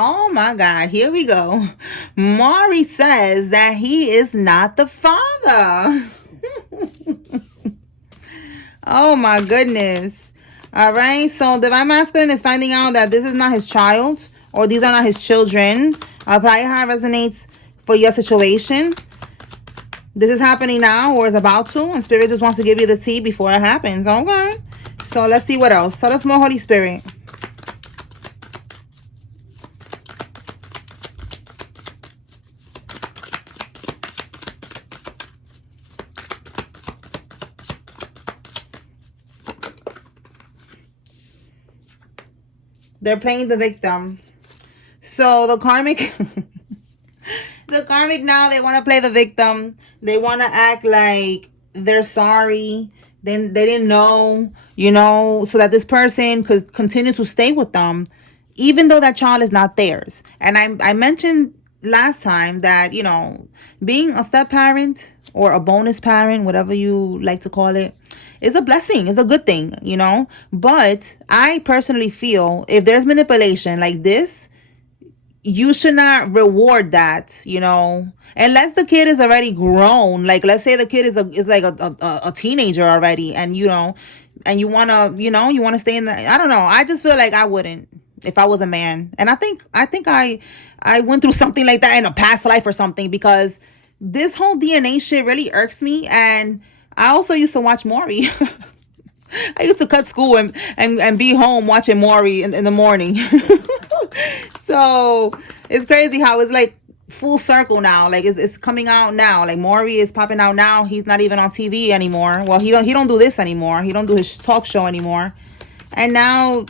Oh my God, here we go. Maury says that he is not the father. Oh my goodness. All right, so divine masculine is finding out that this is not his child, or these are not his children. Apply how it resonates for your situation. This is happening now, or is about to, and Spirit just wants to give you the tea before it happens. Okay, so let's see what else. Tell us more, Holy Spirit. They're playing the victim. So the karmic, the karmic now, they want to play the victim. They want to act like they're sorry. Then they didn't know, so that this person could continue to stay with them, even though that child is not theirs. And I mentioned last time that, being a step parent or a bonus parent, whatever you like to call it, is a blessing. It's a good thing, But I personally feel if there's manipulation like this, you should not reward that, unless the kid is already grown. Like, let's say the kid is like a teenager already, and and you want to stay in the, I don't know. I just feel like I wouldn't if I was a man. And I think I went through something like that in a past life or something, because this whole DNA shit really irks me. And I also used to watch Maury. I used to cut school and be home watching Maury in the morning. So it's crazy how it's like full circle now. Like it's coming out now. Like Maury is popping out now. He's not even on TV anymore. Well, he don't do this anymore. He don't do his talk show anymore. And now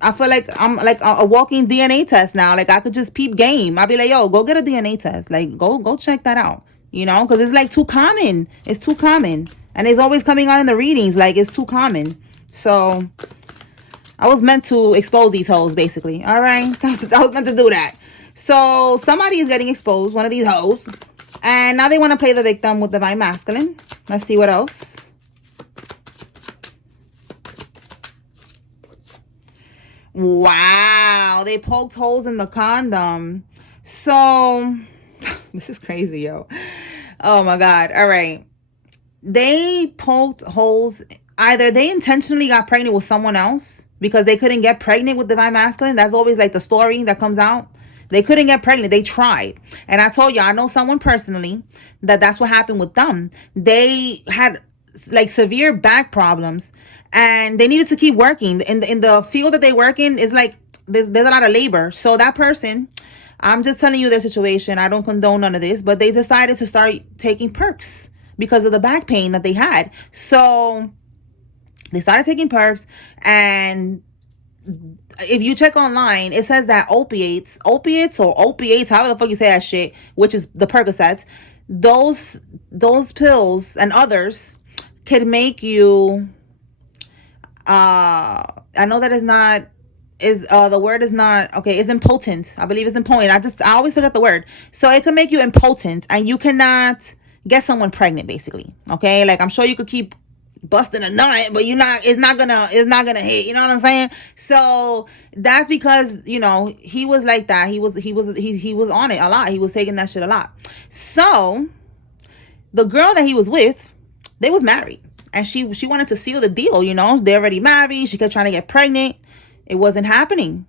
I feel like I'm like a walking DNA test now. Like I could just peep game. I'll be like, yo, go get a DNA test. Like go check that out. Because it's like too common. It's too common. And it's always coming out in the readings. Like it's too common. So I was meant to expose these hoes, basically. All right. I was meant to do that. So somebody is getting exposed, one of these hoes. And now they want to play the victim with divine masculine. Let's see what else. Wow. They poked holes in the condom. So this is crazy, yo. Oh my God. All right. They poked holes. Either they intentionally got pregnant with someone else because they couldn't get pregnant with divine masculine. That's always like the story that comes out. They couldn't get pregnant. They tried. And I told you, I know someone personally that's what happened with them. They had like severe back problems and they needed to keep working. In the field that they work in is like, there's a lot of labor. So that person, I'm just telling you their situation. I don't condone none of this, but they decided to start taking perks because of the back pain that they had. So they started taking perks, and if you check online, it says that opiates, however the fuck you say that shit, which is the Percocets, those pills and others could make you, I know that the word is not, okay, it's impotent. I believe it's impotent. I always forget the word. So it can make you impotent and you cannot get someone pregnant, basically. Okay. Like I'm sure you could keep busting a nut, but it's not gonna hit, you know what I'm saying? So that's because he was like that. He was on it a lot. He was taking that shit a lot. So the girl that he was with, they was married, and she wanted to seal the deal. They're already married. She kept trying to get pregnant. It wasn't happening.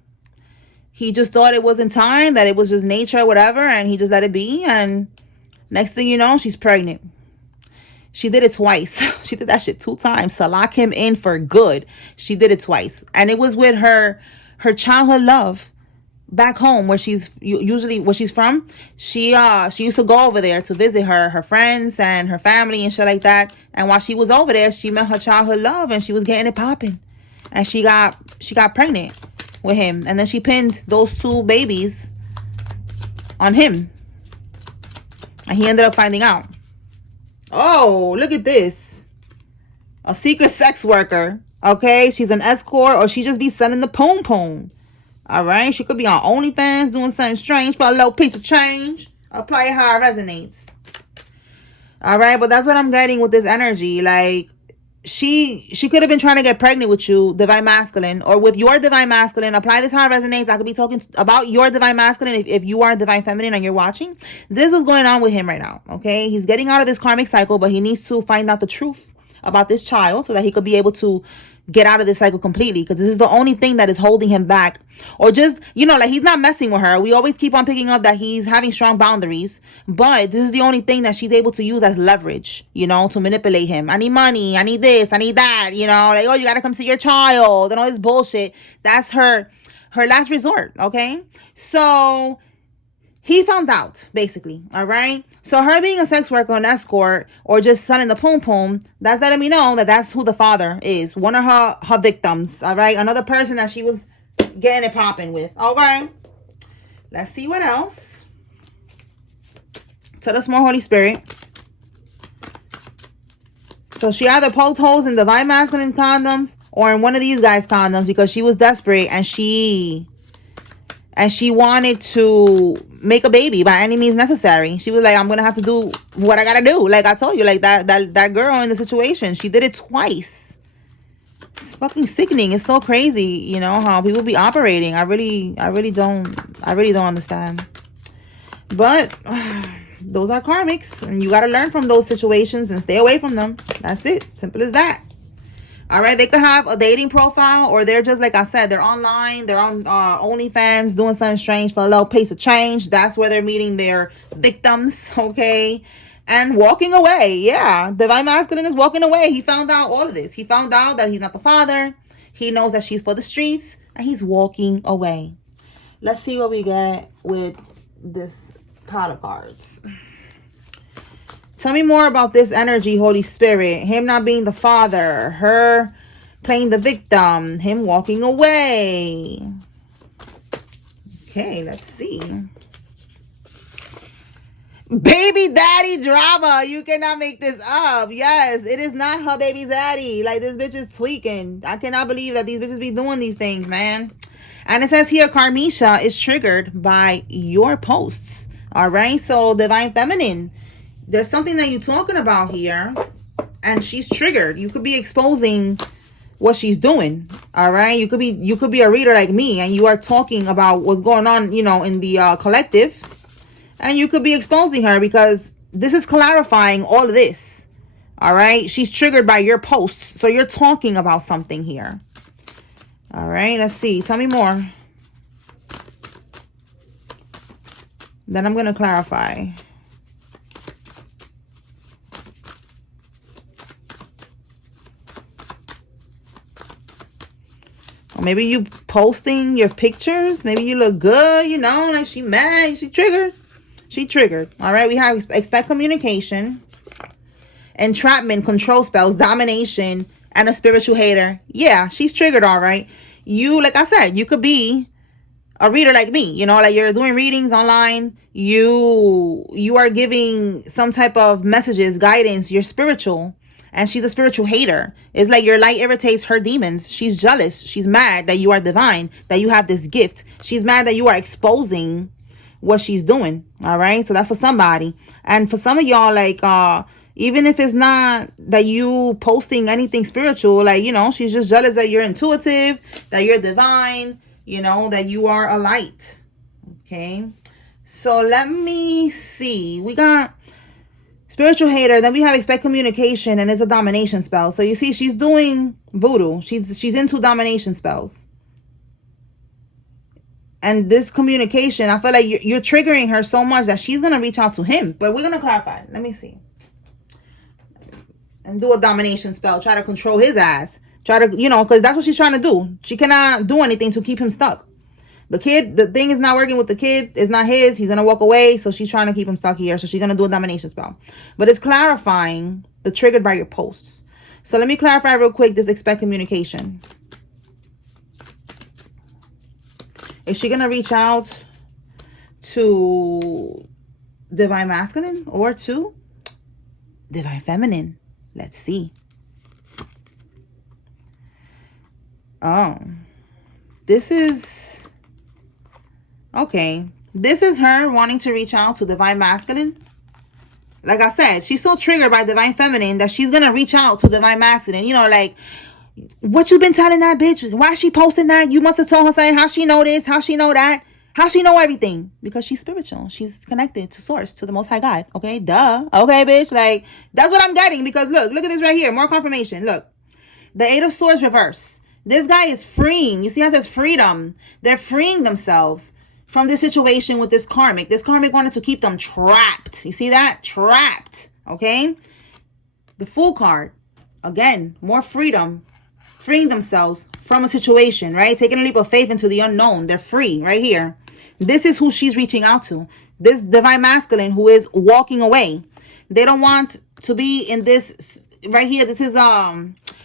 He just thought it wasn't time, that it was just nature, whatever, and he just let it be. And next thing you know, she's pregnant. She did it twice. She did that shit 2 times to lock him in for good. She did it twice. And it was with her childhood love back home, where she's from. She used to go over there to visit her friends and her family and shit like that. And while she was over there, she met her childhood love and she was getting it popping. And she got pregnant with him. And then she pinned those 2 babies on him. And he ended up finding out. Oh, look at this. A secret sex worker. Okay, she's an escort, or she just be selling the poom. All right, she could be on OnlyFans doing something strange for a little piece of change. Apply how it resonates. All right, but that's what I'm getting with this energy. Like, she could have been trying to get pregnant with you, divine masculine, or with your divine masculine. Apply this how it resonates. I could be talking about your divine masculine if you are divine feminine and you're watching. This is what's going on with him right now, okay? He's getting out of this karmic cycle, but he needs to find out the truth about this child so that he could be able to get out of this cycle completely, because this is the only thing that is holding him back. Or just, you know, like, he's not messing with her. We always keep on picking up that he's having strong boundaries, but this is the only thing that she's able to use as leverage, you know, to manipulate him. I need money, I need this, I need that, you know, like, oh, you gotta come see your child and all this bullshit. That's her last resort, okay? So he found out, basically, all right? So her being a sex worker, an escort, or just selling the poom-poom, that's letting me know that that's who the father is. One of her victims, all right? Another person that she was getting it popping with, all right? Let's see what else. Tell us more, Holy Spirit. So she either poked holes in divine masculine condoms or in one of these guys' condoms because she was desperate and she wanted to make a baby by any means necessary. She was like, I'm gonna have to do what I gotta do. Like I told you, like that girl in the situation, she did it twice. It's fucking sickening. It's so crazy, you know, how people be operating. I really don't understand. But those are karmics, and you gotta learn from those situations and stay away from them. That's it. Simple as that. All right, they could have a dating profile, or they're just, like I said, they're online, they're on OnlyFans doing something strange for a little piece of change. That's where they're meeting their victims, okay? And walking away. Yeah, divine masculine is walking away. He found out all of this. He found out that he's not the father. He knows that she's for the streets, and he's walking away. Let's see what we get with this pile of cards. Tell me more about this energy, Holy Spirit. Him not being the father. Her playing the victim. Him walking away. Okay, let's see. Baby daddy drama. You cannot make this up. Yes, it is not her baby daddy. Like, this bitch is tweaking. I cannot believe that these bitches be doing these things, man. And it says here, Karmisha is triggered by your posts. All right, so divine feminine. There's something that you're talking about here, and she's triggered. You could be exposing what she's doing. All right, you could be a reader like me, and you are talking about what's going on, you know, in the collective, and you could be exposing her because this is clarifying all of this. All right, she's triggered by your posts, so you're talking about something here. All right, let's see. Tell me more. Then I'm gonna clarify. Maybe you posting your pictures. Maybe you look good, you know, like she mad, she triggered. She triggered. All right, we have expect communication, entrapment, control spells, domination, and a spiritual hater. Yeah, she's triggered, all right. You, like I said, you could be a reader like me, you know, like you're doing readings online. You are giving some type of messages, guidance, you're spiritual. And she's a spiritual hater. It's like your light irritates her demons. She's jealous. She's mad that you are divine, that you have this gift. She's mad that you are exposing what she's doing. All right. So that's for somebody. And for some of y'all, like, even if it's not that you posting anything spiritual, like, you know, she's just jealous that you're intuitive, that you're divine, you know, that you are a light. Okay. So let me see. We got spiritual hater, then we have expect communication, and it's a domination spell. So you see, she's doing voodoo. She's into domination spells. And this communication, I feel like you're triggering her so much that she's going to reach out to him. But we're going to clarify. Let me see. And do a domination spell. Try to control his ass. Try to, you know, because that's what she's trying to do. She cannot do anything to keep him stuck. The kid, the thing is not working with the kid. It's not his. He's going to walk away. So she's trying to keep him stuck here. So she's going to do a domination spell. But it's clarifying the triggered by your posts. So let me clarify real quick this expect communication. Is she going to reach out to divine masculine or to divine feminine? Let's see. Oh, this is... Okay, this is her wanting to reach out to divine masculine. like I said, she's so triggered by divine feminine that she's gonna reach out to divine masculine. You know, like, what you been telling that bitch? Why she posting that? You must have told her something. How she know this? How she know that? How she know everything? Because she's spiritual. She's connected to source, to the most high God. Okay, duh. Okay, bitch. Like, that's what I'm getting. Because look at this right here. More confirmation. Look, the Eight of Swords reverse. This guy is freeing. You see how it says freedom? They're freeing themselves from this situation with this karmic. This karmic wanted to keep them trapped. You see that? Trapped. Okay? The Fool card. Again, more freedom. Freeing themselves from a situation, right? Taking a leap of faith into the unknown. They're free right here. This is who she's reaching out to. This divine masculine who is walking away. They don't want to be in this right here. This is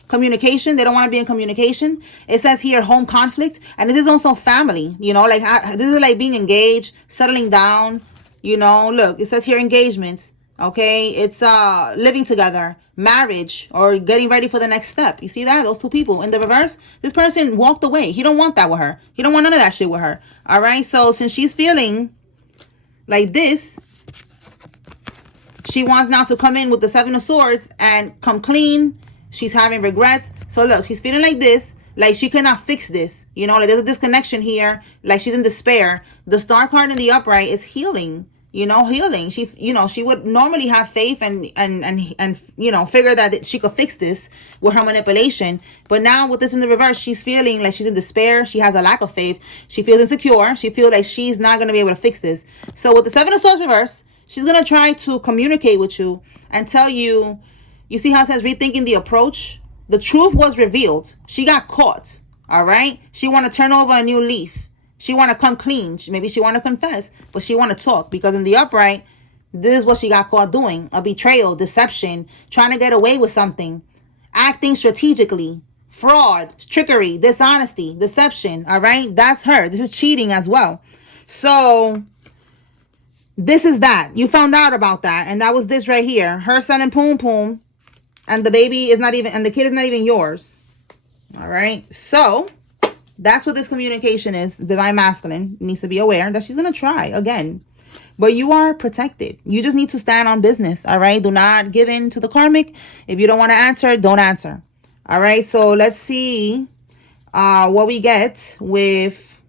communication. They don't want to be in communication. It says here home conflict, and this is also family. You know, like this is like being engaged, settling down. You know, look, it says here engagements. Okay, it's living together, marriage, or getting ready for the next step. You see that? Those two people. In the reverse, this person walked away. He don't want that with her. He don't want none of that shit with her. All right, so since she's feeling like this, she wants now to come in with the Seven of Swords and come clean. She's having regrets. So look, she's feeling like this, like she cannot fix this. You know, like there's a disconnection here, like she's in despair. The Star card in the upright is healing. You know, healing. She, you know, she would normally have faith and you know, figure that she could fix this with her manipulation. But now with this in the reverse, she's feeling like she's in despair. She has a lack of faith. She feels insecure. She feels like she's not going to be able to fix this. So with the Seven of Swords reverse, she's going to try to communicate with you and tell you, you see how it says rethinking the approach? The truth was revealed. She got caught. All right. She want to turn over a new leaf. She want to come clean. Maybe she want to confess, but she want to talk, because in the upright, this is what she got caught doing. A betrayal, deception, trying to get away with something, acting strategically, fraud, trickery, dishonesty, deception. All right. That's her. This is cheating as well. So this is that. You found out about that. And that was this right here. Her selling poom poom. And the baby is not even, and the kid is not even yours. All right. So that's what this communication is. Divine masculine needs to be aware that she's going to try again. But you are protected. You just need to stand on business. All right. Do not give in to the karmic. If you don't want to answer, don't answer. All right. So let's see what we get with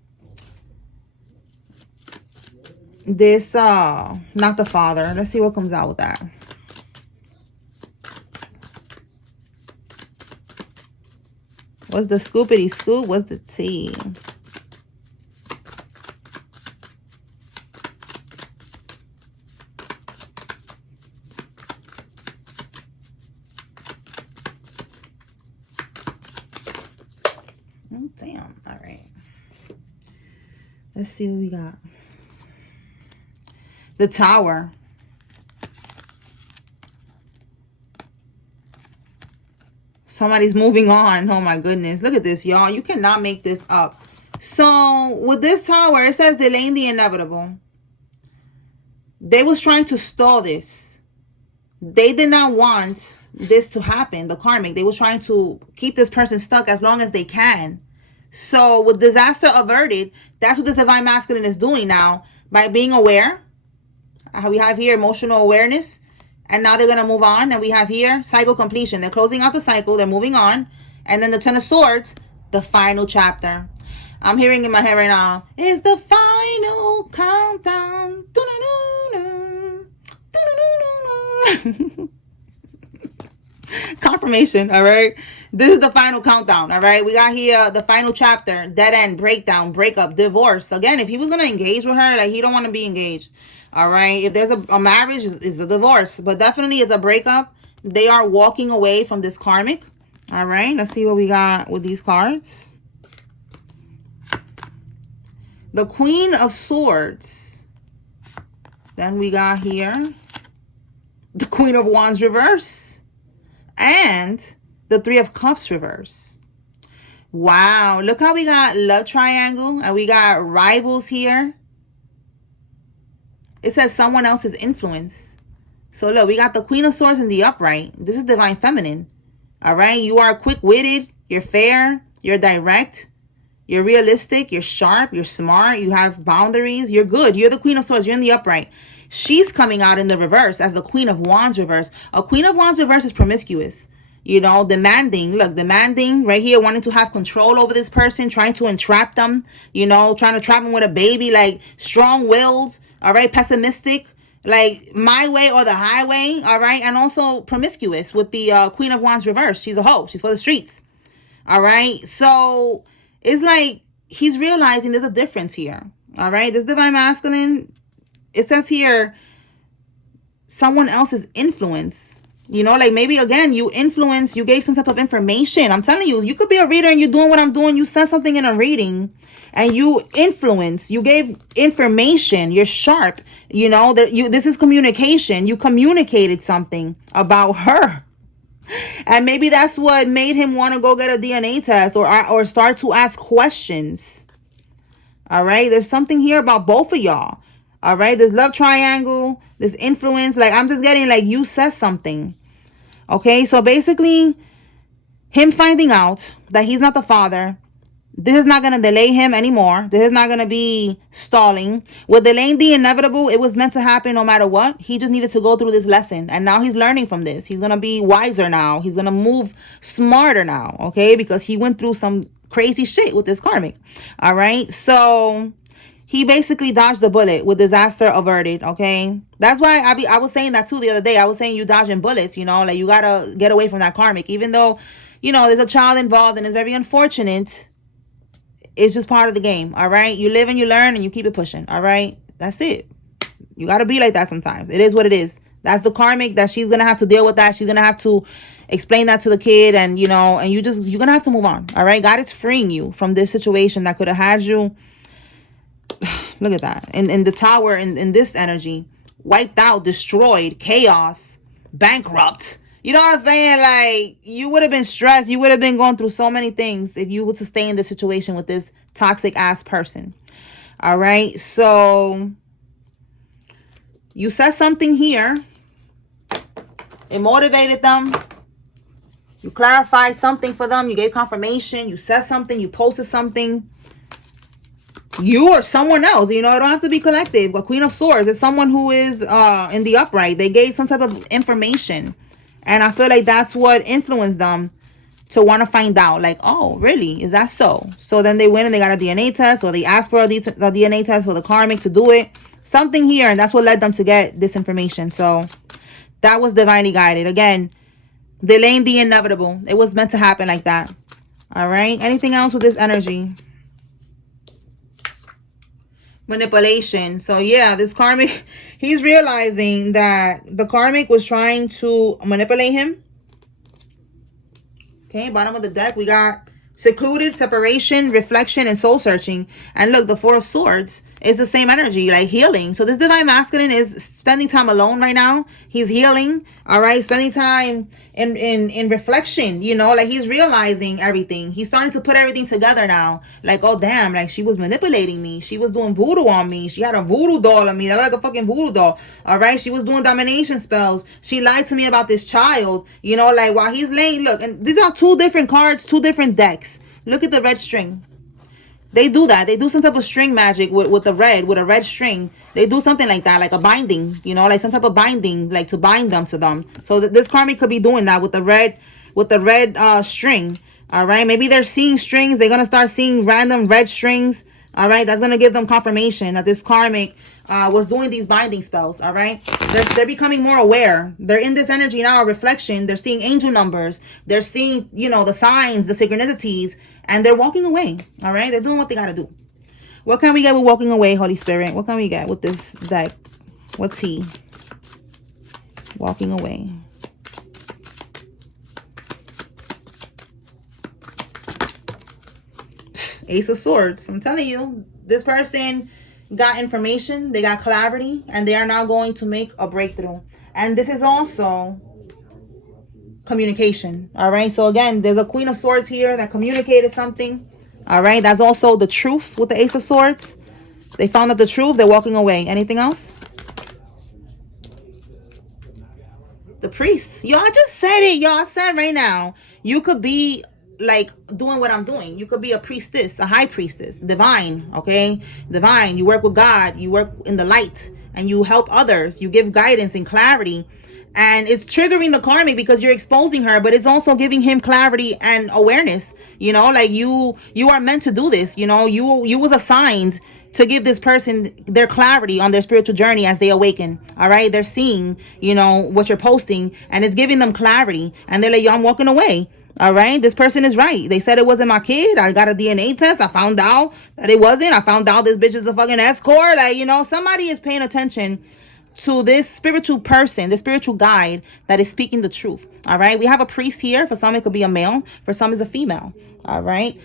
this. Not the father. Let's see what comes out with that. What's the scoopity scoop? What's the tea? Oh, damn. All right. Let's see what we got. The Tower. Somebody's moving on. Oh my goodness. Look at this, y'all. You cannot make this up. So with this Tower, it says delaying the inevitable. They was trying to stall this. They did not want this to happen. The karmic. They was trying to keep this person stuck as long as they can. So with disaster averted, that's what this divine masculine is doing now. By being aware. We have here emotional awareness. And now they're going to move on. And we have here cycle completion. They're closing out the cycle. They're moving on. And then the Ten of Swords, the final chapter. I'm hearing in my head right now, it's the final countdown. Confirmation, all right? This is the final countdown, all right? We got here the final chapter, dead end, breakdown, breakup, divorce. Again, if he was going to engage with her, like he don't want to be engaged. All right. If there's a marriage, is a divorce, but definitely is a breakup. They are walking away from this karmic. All right. Let's see what we got with these cards. The Queen of Swords. Then we got here the Queen of Wands reverse and the Three of Cups reverse. Wow. Look how we got love triangle and we got rivals here. It says someone else's influence. So look, we got the Queen of Swords in the upright. This is divine feminine. All right. You are quick-witted. You're fair. You're direct. You're realistic. You're sharp. You're smart. You have boundaries. You're good. You're the Queen of Swords. You're in the upright. she's coming out in the reverse as the Queen of Wands reverse. A Queen of Wands reverse is promiscuous. You know, demanding. Look, demanding right here, wanting to have control over this person, trying to entrap them, you know, trying to trap them with a baby, like strong-willed, all right, pessimistic, like my way or the highway, all right, and also promiscuous with the Queen of Wands reverse. She's a hoe. She's for the streets, all right? So it's like he's realizing there's a difference here, all right? This divine masculine, it says here, someone else's influence. You know, like maybe, again, you influence, you gave some type of information. I'm telling you, you could be a reader and you're doing what I'm doing. You said something in a reading and you influence, you gave information. You're sharp. You know, this is communication. You communicated something about her. And maybe that's what made him want to go get a DNA test or start to ask questions. All right. There's something here about both of y'all. All right. This love triangle, this influence. Like, I'm just getting like you said something. Okay. So basically, him finding out that he's not the father, this is not going to delay him anymore. This is not going to be stalling. With delaying the inevitable, it was meant to happen no matter what. He just needed to go through this lesson. And now he's learning from this. He's going to be wiser now. He's going to move smarter now. Okay. Because he went through some crazy shit with this karmic. All right. So he basically dodged the bullet with disaster averted. Okay. That's why I was saying that too the other day. I was saying you dodging bullets, you know, like you got to get away from that karmic, even though, you know, there's a child involved and it's very unfortunate. It's just part of the game. All right. You live and you learn and you keep it pushing. All right. That's it. You got to be like that sometimes. It is what it is. That's the karmic that she's going to have to deal with that. She's going to have to explain that to the kid and, you know, and you're going to have to move on. All right. God is freeing you from this situation that could have had you. Look at that. In the tower, in this energy, wiped out, destroyed, chaos, bankrupt. You know what I'm saying? Like, you would have been stressed. You would have been going through so many things if you were to stay in this situation with this toxic ass person. All right. So you said something here. It motivated them. You clarified something for them. You gave confirmation. You said something. You posted something. You or someone else, you know, it don't have to be collective. A Queen of Swords is someone who is in the upright. They gave some type of information. And I feel like that's what influenced them to want to find out. Like, oh, really? Is that so? So then they went and they got a DNA test, or they asked for a DNA test for the karmic to do it. Something here, and that's what led them to get this information. So that was divinely guided. Again, delaying the inevitable. It was meant to happen like that. All right. Anything else with this energy? Manipulation. So yeah, this karmic, he's realizing that the karmic was trying to manipulate him. Okay, bottom of the deck, we got secluded, separation, reflection, and soul searching. And look, the Four of Swords is the same energy, like healing. So this divine masculine is spending time alone right now. He's healing, all right, spending time in reflection, you know, like he's realizing everything. He's starting to put everything together now. Like, oh damn, like she was manipulating me. She was doing voodoo on me. She had a voodoo doll on me. That looked like a fucking voodoo doll. All right, she was doing domination spells. She lied to me about this child, you know, like while he's laying. Look, and these are two different cards, two different decks. Look at the red string. They do that. They do some type of string magic with a red string. They do something like that, like a binding, you know, like some type of binding, like to bind them to them. So this karmic could be doing that with the red string. All right. Maybe they're seeing strings. They're going to start seeing random red strings. All right. That's going to give them confirmation that this karmic was doing these binding spells. All right. They're becoming more aware. They're in this energy now, a reflection. They're seeing angel numbers. They're seeing, you know, the signs, the synchronicities. And they're walking away. All right. They're doing what they got to do. What can we get with walking away, Holy Spirit? What can we get with this deck? What's he? Walking away. Ace of Swords. I'm telling you, this person got information. They got clarity. And they are now going to make a breakthrough. And this is also communication. All right. So again, there's a Queen of Swords here that communicated something. All right. That's also the truth with the Ace of Swords. They found out the truth. They're walking away. Anything else? The priest. Y'all just said it. Y'all said right now. You could be like doing what I'm doing. You could be a priestess, a high priestess, divine. Okay. Divine. You work with God. You work in the light. and you help others. You give guidance and clarity. And it's triggering the karmic because you're exposing her, but it's also giving him clarity and awareness. You know, like you are meant to do this. You know, you was assigned to give this person their clarity on their spiritual journey as they awaken. All right, they're seeing, you know, what you're posting, and it's giving them clarity, and they're like, yo, I'm walking away. All right, this person is right. They said it wasn't my kid. I got a DNA test. I found out that it wasn't. I found out this bitch is a fucking escort. Like, you know, somebody is paying attention to this spiritual person, the spiritual guide that is speaking the truth. All right, we have a priest here. For some it could be a male, for some it's a female. All right,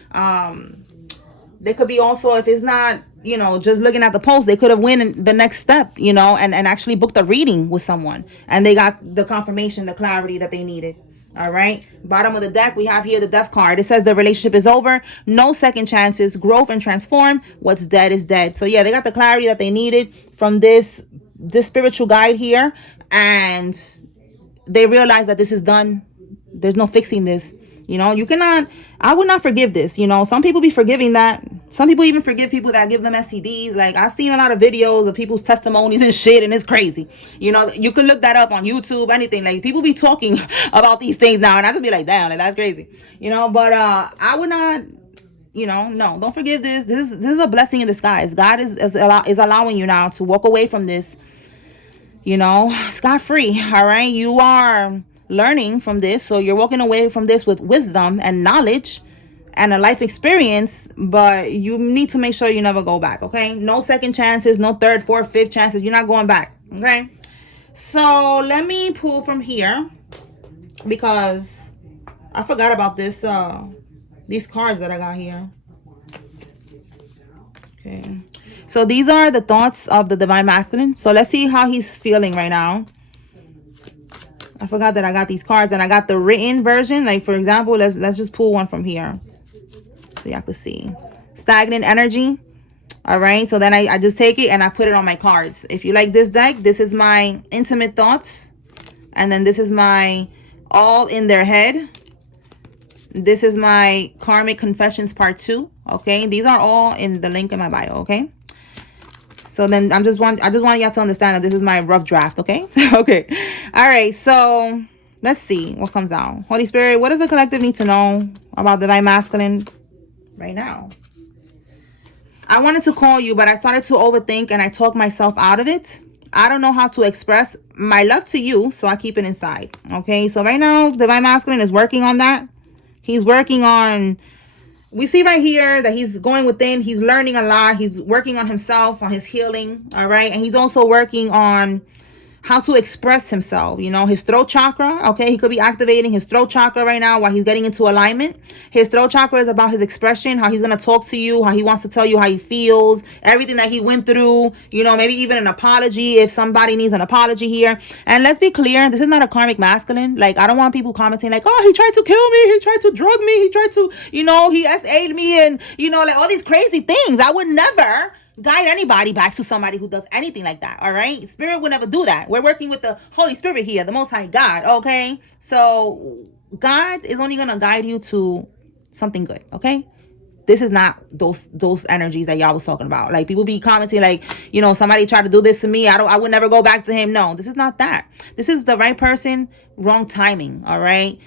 they could be also, if it's not, you know, just looking at the post, they could have went the next step, you know, and actually booked a reading with someone, and they got the confirmation, the clarity that they needed. All right, bottom of the deck, we have here the death card. It says the relationship is over, no second chances, growth and transform. What's dead is dead. So yeah, they got the clarity that they needed from this spiritual guide here, and they realize that this is done. There's no fixing this. You know, you cannot, I would not forgive this. You know, some people be forgiving that. Some people even forgive people that give them STDs. Like, I've seen a lot of videos of people's testimonies and shit, and it's crazy. You know, you can look that up on YouTube, anything. Like, people be talking about these things now, and I just be like, damn, like, that's crazy. You know, but I would not, you know, no, don't forgive this. This is a blessing in disguise. God is allowing you now to walk away from this, you know, scot-free. All right, you are learning from this, so you're walking away from this with wisdom and knowledge and a life experience, but you need to make sure you never go back. Okay, no second chances, no third, fourth, fifth chances. You're not going back. Okay, so let me pull from here because I forgot about this these cards that I got here. Okay, so these are the thoughts of the divine masculine. So let's see how he's feeling right now. I forgot that I got these cards, and I got the written version. Like, for example, let's just pull one from here so y'all can see. Stagnant energy. All right, so then I just take it and I put it on my cards. If you like this deck, this is my intimate thoughts, and then this is my all in their head. This is my karmic confessions part 2. Okay, these are all in the link in my bio. Okay, so then I just want y'all to understand that this is my rough draft. Okay. Okay, all right, so let's see what comes out. Holy Spirit, what does the collective need to know about divine masculine right now? I wanted to call you, but I started to overthink and I talked myself out of it. I don't know how to express my love to you, so I keep it inside. Okay, so right now divine masculine is working on that. He's working on, we see right here that he's going within. He's learning a lot. He's working on himself, on his healing. All right, and he's also working on how to express himself, you know, his throat chakra. Okay, he could be activating his throat chakra right now while he's getting into alignment. His throat chakra is about his expression, how he's going to talk to you, how he wants to tell you how he feels, everything that he went through, you know, maybe even an apology if somebody needs an apology here. And let's be clear, this is not a karmic masculine. Like, I don't want people commenting like, oh, he tried to kill me, he tried to drug me, he tried to, you know, he SA'd me, and, you know, like all these crazy things. I would never guide anybody back to somebody who does anything like that. All right, Spirit would never do that. We're working with the Holy Spirit here, the Most High God. Okay, so God is only gonna guide you to something good. Okay, this is not those energies that y'all was talking about. Like, people be commenting like, you know, somebody tried to do this to me, I would never go back to him. No, this is not that. This is the right person, wrong timing. All right,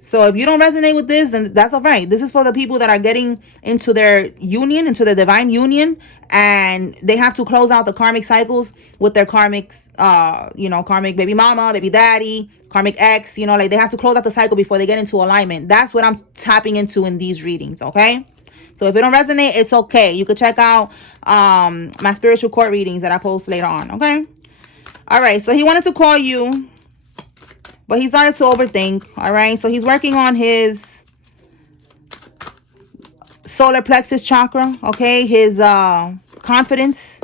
so if you don't resonate with this, then that's all right. This is for the people that are getting into their union, into the divine union, and they have to close out the karmic cycles with their karmics, you know, karmic baby mama, baby daddy, karmic ex, you know, like they have to close out the cycle before they get into alignment. That's what I'm tapping into in these readings, okay? So if it don't resonate, it's okay. You could check out my spiritual court readings that I post later on, okay? All right, so he wanted to call you, but he started to overthink. All right, so he's working on his solar plexus chakra. Okay, his confidence,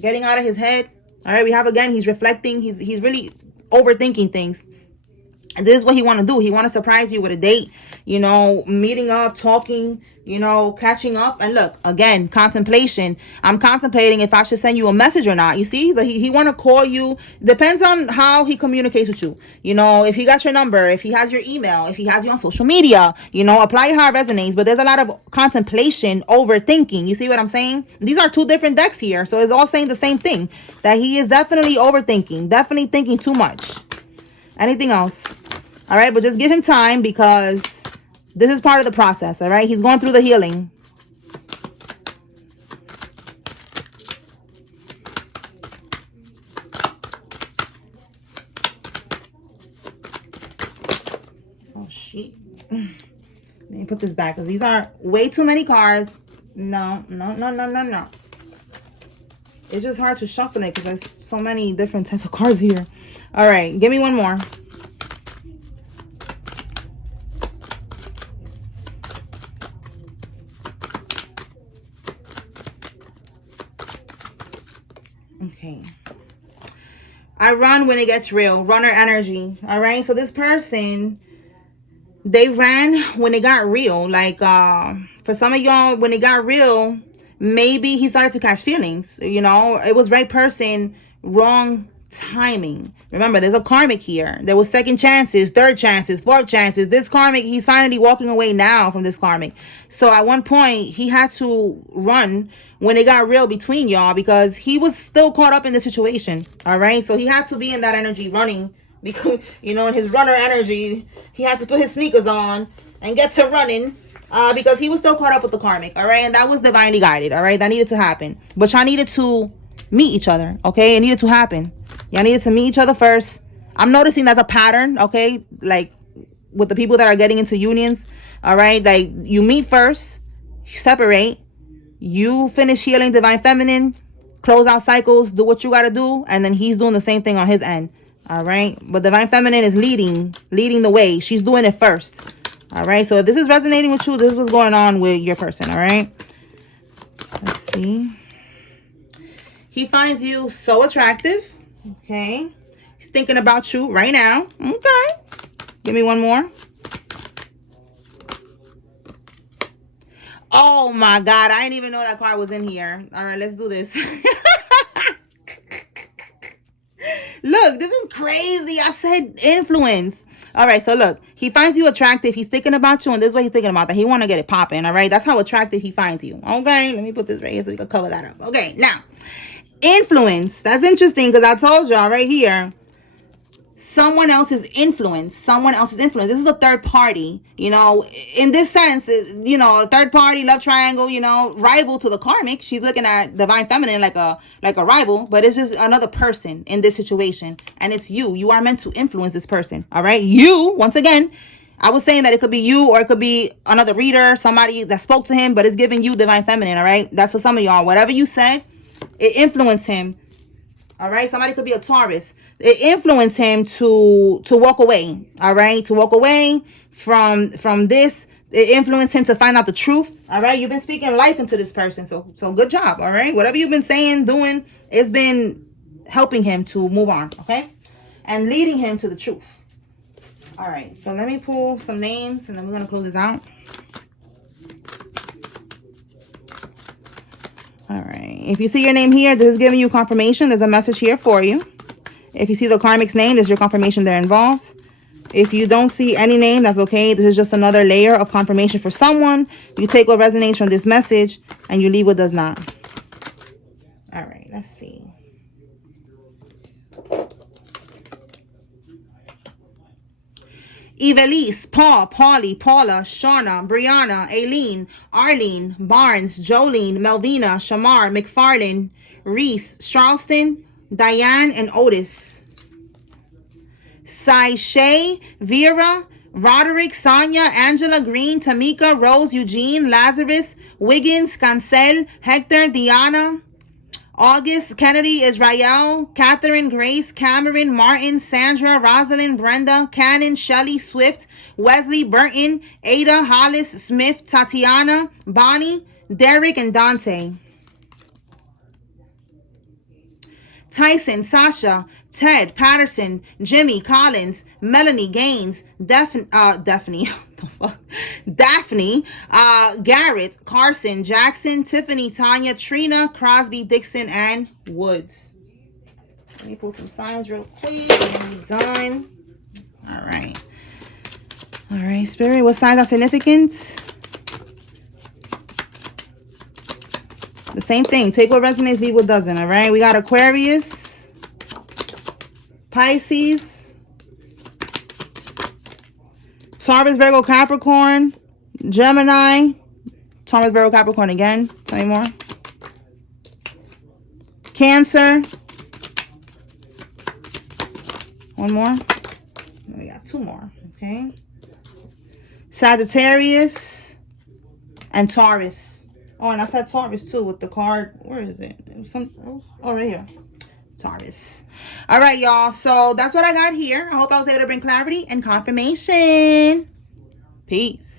getting out of his head. All right, we have again, he's reflecting. He's really overthinking things, this is what he want to do. He want to surprise you with a date, you know, meeting up, talking, you know, catching up. And look, again, contemplation. I'm contemplating if I should send you a message or not. You see, he want to call you. Depends on how he communicates with you. You know, if he got your number, if he has your email, if he has you on social media, you know, apply how it resonates. But there's a lot of contemplation, overthinking. You see what I'm saying? These are two different decks here. So it's all saying the same thing, that he is definitely overthinking, definitely thinking too much. Anything else? All right, but just give him time, because this is part of the process. All right, he's going through the healing. Oh shit. Let me put this back, because these are way too many cards. No. It's just hard to shuffle it because there's so many different types of cards here. All right, give me one more. Okay. I run when it gets real. Runner energy. All right. So this person, they ran when it got real. Like, for some of y'all, when it got real, maybe he started to catch feelings. You know, it was right person, wrong timing. Remember, there's a karmic here. There was second chances, third chances, fourth chances. This karmic, he's finally walking away now from this karmic. So at one point, he had to run when it got real between y'all, because he was still caught up in the situation. All right. So he had to be in that energy running, because, you know, in his runner energy, he had to put his sneakers on and get to running, because he was still caught up with the karmic. All right. And that was divinely guided. All right. That needed to happen. But y'all needed to meet each other. Okay. It needed to happen. Y'all needed to meet each other first. I'm noticing that's a pattern. Okay. Like with the people that are getting into unions. All right. Like you meet first, separate. You finish healing divine feminine, close out cycles, do what you got to do. And then he's doing the same thing on his end. All right. But divine feminine is leading the way. She's doing it first. All right. So if this is resonating with you, this is what's going on with your person. All right. Let's see. He finds you so attractive. Okay. He's thinking about you right now. Okay. Give me one more. Oh my God. I didn't even know that card was in here. All right. Let's do this. Look, this is crazy. I said influence. All right. So look, he finds you attractive. He's thinking about you. And this is what he's thinking about, that he want to get it popping. All right. That's how attractive he finds you. Okay. Let me put this right here so we can cover that up. Okay. Now, influence. That's interesting, because I told y'all right here, someone else's influence. This is a third party, you know, in this sense, you know, a third party, love triangle, you know, rival to the karmic. She's looking at divine feminine like a rival, but it's just another person in this situation. And it's you. You are meant to influence this person. All right. You, once again, I was saying that it could be you, or it could be another reader, somebody that spoke to him, but it's giving you divine feminine. All right. That's for some of y'all. Whatever you said, it influenced him. All right. Somebody could be a Taurus. It influenced him to walk away. All right. To walk away from this. It influenced him to find out the truth. All right. You've been speaking life into this person. So good job. All right. Whatever you've been saying, doing, it's been helping him to move on. Okay. And leading him to the truth. All right. So let me pull some names, and then we're going to close this out. All right. If you see your name here, this is giving you confirmation. There's a message here for you. If you see the karmic's name, there's your confirmation they're involved. If you don't see any name, that's okay. This is just another layer of confirmation for someone. You take what resonates from this message and you leave what does not. All right. Let's see. Evelise, Paul, Paulie, Paula, Shauna, Brianna, Aileen, Arlene, Barnes, Jolene, Melvina, Shamar, McFarlane, Reese, Charleston, Diane, and Otis. Sai Shay, Vera, Roderick, Sonia, Angela, Green, Tamika, Rose, Eugene, Lazarus, Wiggins, Cancel, Hector, Diana, August, Kennedy, Israel, Catherine, Grace, Cameron, Martin, Sandra, Rosalind, Brenda, Cannon, Shelley, Swift, Wesley, Burton, Ada, Hollis, Smith, Tatiana, Bonnie, Derek, and Dante. Tyson, Sasha, Ted, Patterson, Jimmy, Collins, Melanie, Gaines, Daphne, Daphne, Garrett, Carson, Jackson, Tiffany, Tanya, Trina, Crosby, Dixon, and Woods. Let me pull some signs real quick and we're done. All right. All right, Spirit, what signs are significant? The same thing. Take what resonates, leave what doesn't, all right? We got Aquarius, Pisces, Taurus, Virgo, Capricorn, Gemini, Taurus, Virgo, Capricorn again. Tell me more. Cancer. One more. We got two more, okay? Sagittarius and Taurus. Oh, and I said Taurus too with the card. Where is it? Oh, right here. Taurus. All right, y'all. So that's what I got here. I hope I was able to bring clarity and confirmation. Peace.